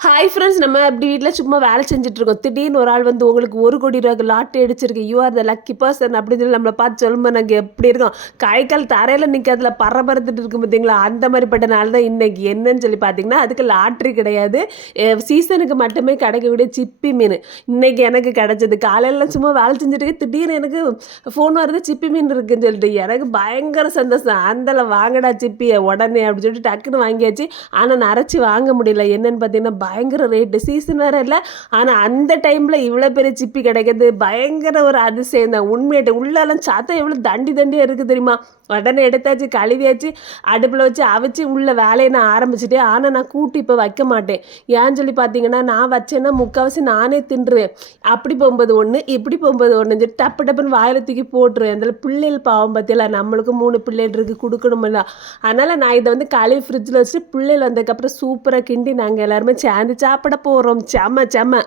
Hi friends, நம்ம அப்படி வீட்டில் சும்மா வேலை செஞ்சுட்ருக்கோம். திடீர்னு ஒரு ஆள் வந்து உங்களுக்கு ₹1,00,00,000 லாட்டரி அடிச்சிருக்கு, you are the lucky person அப்படின்னு சொல்லி நம்மளை பார்த்து சொல்லும்போது நாங்கள் எப்படி இருக்கோம், கை கால் தரையில் நிற்காதுல பறந்துட்டு இருக்கும் பார்த்தீங்களா? அந்த மாதிரிப்பட்ட நாள் தான் இன்னைக்கு. என்னன்னு சொல்லி பார்த்தீங்கன்னா, அதுக்கு லாட்ரி கிடையாது, சீசனுக்கு மட்டுமே கிடைக்கக்கூடிய சிப்பி மீன் இன்னைக்கு எனக்கு கிடைச்சது. காலையில் சும்மா வேலை செஞ்சுட்டு இருக்கேன், திடீர்னு எனக்கு ஃபோன் வருது, சிப்பி மீன் இருக்குன்னு சொல்லிட்டு எனக்கு பயங்கர சந்தோஷம். அந்தல வாங்கடா சிப்பியை உடனே அப்படின்னு சொல்லிட்டு டக்குன்னு வாங்கியாச்சு. ஆனால் நரைச்சி வாங்க முடியல. என்னன்னு பார்த்தீங்கன்னா பயங்கர ரேட்டு, சீசன் வேறு இல்லை. ஆனால் அந்த டைமில் இவ்வளோ பெரிய சிப்பி கிடைக்கிறது பயங்கர ஒரு அதிசயம் தான் உண்மையிட்டு. உள்ளெல்லாம் சத்தம் எவ்வளோ தண்டியாக இருக்குது தெரியுமா? உடனே எடுத்தாச்சு, கழுவியாச்சு, அடுப்பில் வச்சு அவிச்சு உள்ள வேலையை நான் ஆரம்பிச்சிட்டேன். ஆனால் நான் கூட்டி இப்போ வைக்க மாட்டேன். ஏன்னு சொல்லி பார்த்தீங்கன்னா, நான் வச்சேன்னா முக்கால்வாசி நானே தின்றுவேன். அப்படி போகும்போது ஒன்று, இப்படி போகும்போது ஒன்று சொல்லி டப்பு டப்புன்னு வாயில் தூக்கி போட்டுருவேன். அதில் பிள்ளைகள் பாவம் பார்த்தியல, நம்மளுக்கும் 3 பிள்ளைகள் இருக்குது, கொடுக்கணுமில்ல. அதனால் நான் இதை வந்து கழுவி ஃப்ரிட்ஜில் வச்சுட்டு பிள்ளைகள் வந்ததுக்கப்புறம் சூப்பராக கிண்டி நாங்கள் எல்லாருமே சேர்ந்து சாப்பிட போகிறோம். செம செம.